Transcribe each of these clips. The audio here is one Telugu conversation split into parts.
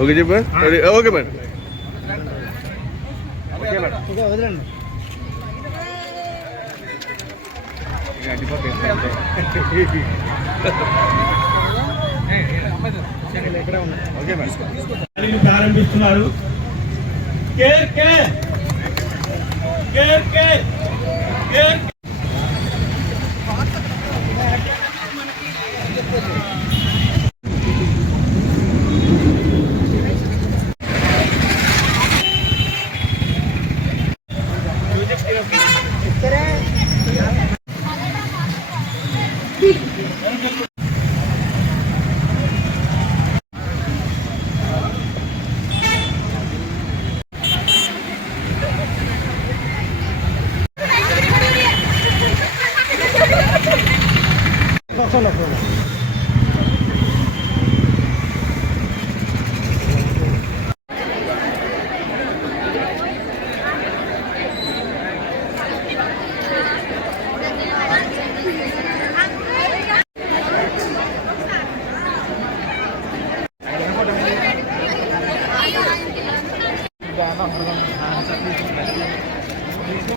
ఓకే చెప్పు? Okay madam. Okay madam. ప్రారంభిస్తున్నారు. Care care care. Care care.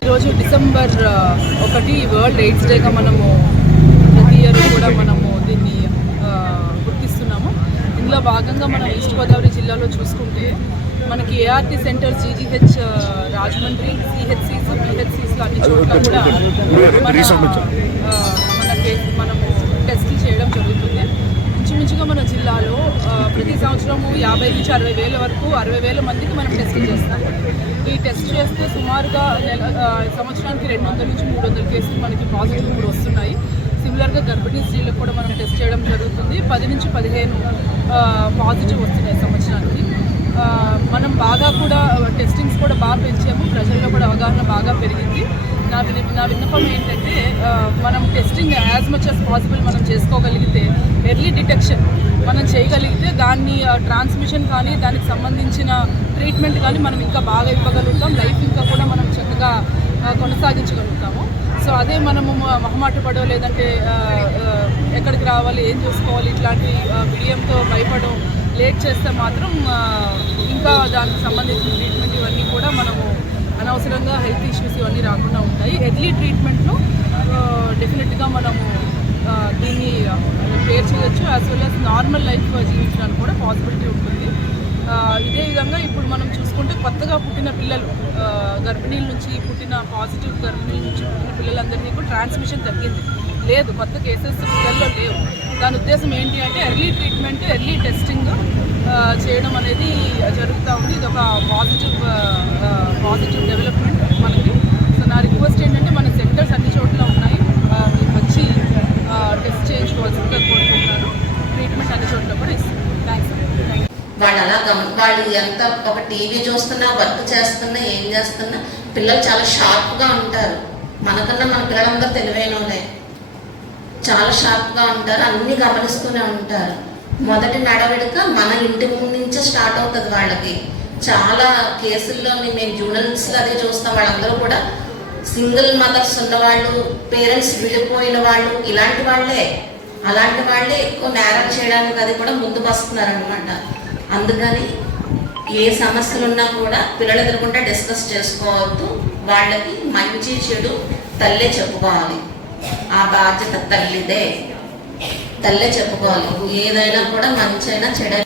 ఈరోజు డిసెంబర్ ఒకటి వరల్డ్ ఎయిడ్స్ డేగా మనము ప్రతి ఇయర్ మనము దీన్ని గుర్తిస్తున్నాము. ఇందులో భాగంగా మనం ఈస్ట్ గోదావరి జిల్లాలో చూసుకుంటే మనకి ఏఆర్టీ సెంటర్స్ జీజీహెచ్ రాజమండ్రి సిహెచ్సిస్ పిహెచ్సిస్ అన్ని చోట్ల కూడా మన ఆ, మన కేసు మనము టెస్టులు చేయడం జరుగుతుంది. ఇంచుమించుగా మన జిల్లాలో ప్రతి సంవత్సరము యాభై నుంచి అరవై వేల వరకు అరవై వేల మందికి మనం టెస్టులు చేస్తాం ఈ టెస్ట్ చేస్తే సుమారుగా నెల సంవత్సరానికి రెండు వందల నుంచి మూడు వందల కేసులు మనకి పాజిటివ్ కూడా వస్తున్నాయి. సిమిలర్గా గర్భిణీ స్త్రీలకు కూడా మనం టెస్ట్ చేయడం జరుగుతుంది. పది నుంచి పదిహేను పాజిటివ్ వస్తున్నాయి సంవత్సరానికి. మనం బాగా కూడా టెస్టింగ్స్ కూడా బాగా పెంచాము. ప్రజల్లో కూడా అవగాహన బాగా పెరిగింది. నా విని నా విన్నపం ఏంటంటే మనం testing as much as possible మనం చేసుకోగలిగితే ఎర్లీ డిటెక్షన్ మనం చేయగలిగితే దాన్ని ట్రాన్స్మిషన్ కానీ దానికి సంబంధించిన ట్రీట్మెంట్ కానీ మనం ఇంకా బాగా ఇవ్వగలుగుతాం. లైఫ్ ఇంకా కూడా మనం చక్కగా కొనసాగించగలుగుతాము. సో అదే మనము మహమాట పడో లేదంటే ఎక్కడికి రావాలి ఏం చూసుకోవాలి ఇట్లాంటి ఆ, బిడియంతో భయపడో లేట్ చేస్తే మాత్రం ఇంకా దానికి సంబంధించిన ట్రీట్మెంట్ ఇవన్నీ కూడా మనము అనవసరంగా హెల్త్ ఇష్యూస్ ఇవన్నీ రాకుండా ఉంటాయి. ఎర్లీ ట్రీట్మెంట్లో డెఫినెట్గా మనము దీన్ని పేర్ చేయొచ్చు as well as normal life జీవించడానికి కూడా పాసిబిలిటీ ఉంటుంది. ఇదే విధంగా ఇప్పుడు మనం చూసుకుంటే కొత్తగా పుట్టిన పిల్లలు గర్భిణీల నుంచి పుట్టిన పాజిటివ్ గర్భిణీల నుంచి పుట్టిన పిల్లలందరినీ కూడా ట్రాన్స్మిషన్ తగ్గింది. లేదు కొత్త కేసెస్ పిల్లల్లో లేవు. దాని ఉద్దేశం ఏంటి అంటే ఎర్లీ ట్రీట్మెంట్ ఎర్లీ టెస్టింగ్ చేయడం అనేది జరుగుతూ ఉంది. ఇది ఒక పాజిటివ్ పాజిటివ్ డెవలప్మెంట్ మనకి సో నా రిక్వెస్ట్ ఏంటంటే మన సెంటర్స్ అన్ని చోట్ల ఉన్నాయి ఆ, మీరు వచ్చి టెస్ట్ చేయించుకోవాల్సిందిగా కోరుకుంటున్నాను ట్రీట్మెంట్ అన్ని చోట్ల కూడా ఇస్తాను థ్యాంక్స్ వాడు వాళ్ళు అలా గమ వాళ్ళు ఎంత ఒక టీవీ చూస్తున్నా వర్క్ చేస్తున్నా ఏం చేస్తున్నా పిల్లలు చాలా షార్ప్గా ఉంటారు. మనకన్నా మన పిల్లలందరూ తెలివైన వాళ్ళే చాలా షార్ప్గా ఉంటారు అన్ని గమనిస్తూనే ఉంటారు. మొదటి నడవడిక మన ఇంటి ముందు నుంచే స్టార్ట్ అవుతుంది వాళ్ళకి. చాలా కేసుల్లో మేము జూనల్స్ అదే చూస్తాం వాళ్ళందరూ కూడా సింగిల్ మదర్స్ ఉన్నవాళ్ళు పేరెంట్స్ విడిపోయిన వాళ్ళు ఇలాంటి వాళ్ళే. అలాంటి వాళ్ళే ఎక్కువ నేరం చేయడానికి అది కూడా ముందుకు వస్తున్నారనమాట అందుకని ఏ సమస్యలు ఉన్నా కూడా పిల్లలు ఎదురుకుంటే డిస్కస్ చేసుకోవద్దు. వాళ్ళకి మంచి చెడు తల్లే చెప్పుకోవాలి. ఆ బాధ్యత తల్లిదే. తల్లే చెప్పుకోవాలి. ఏదైనా కూడా మంచి అయినా చెడ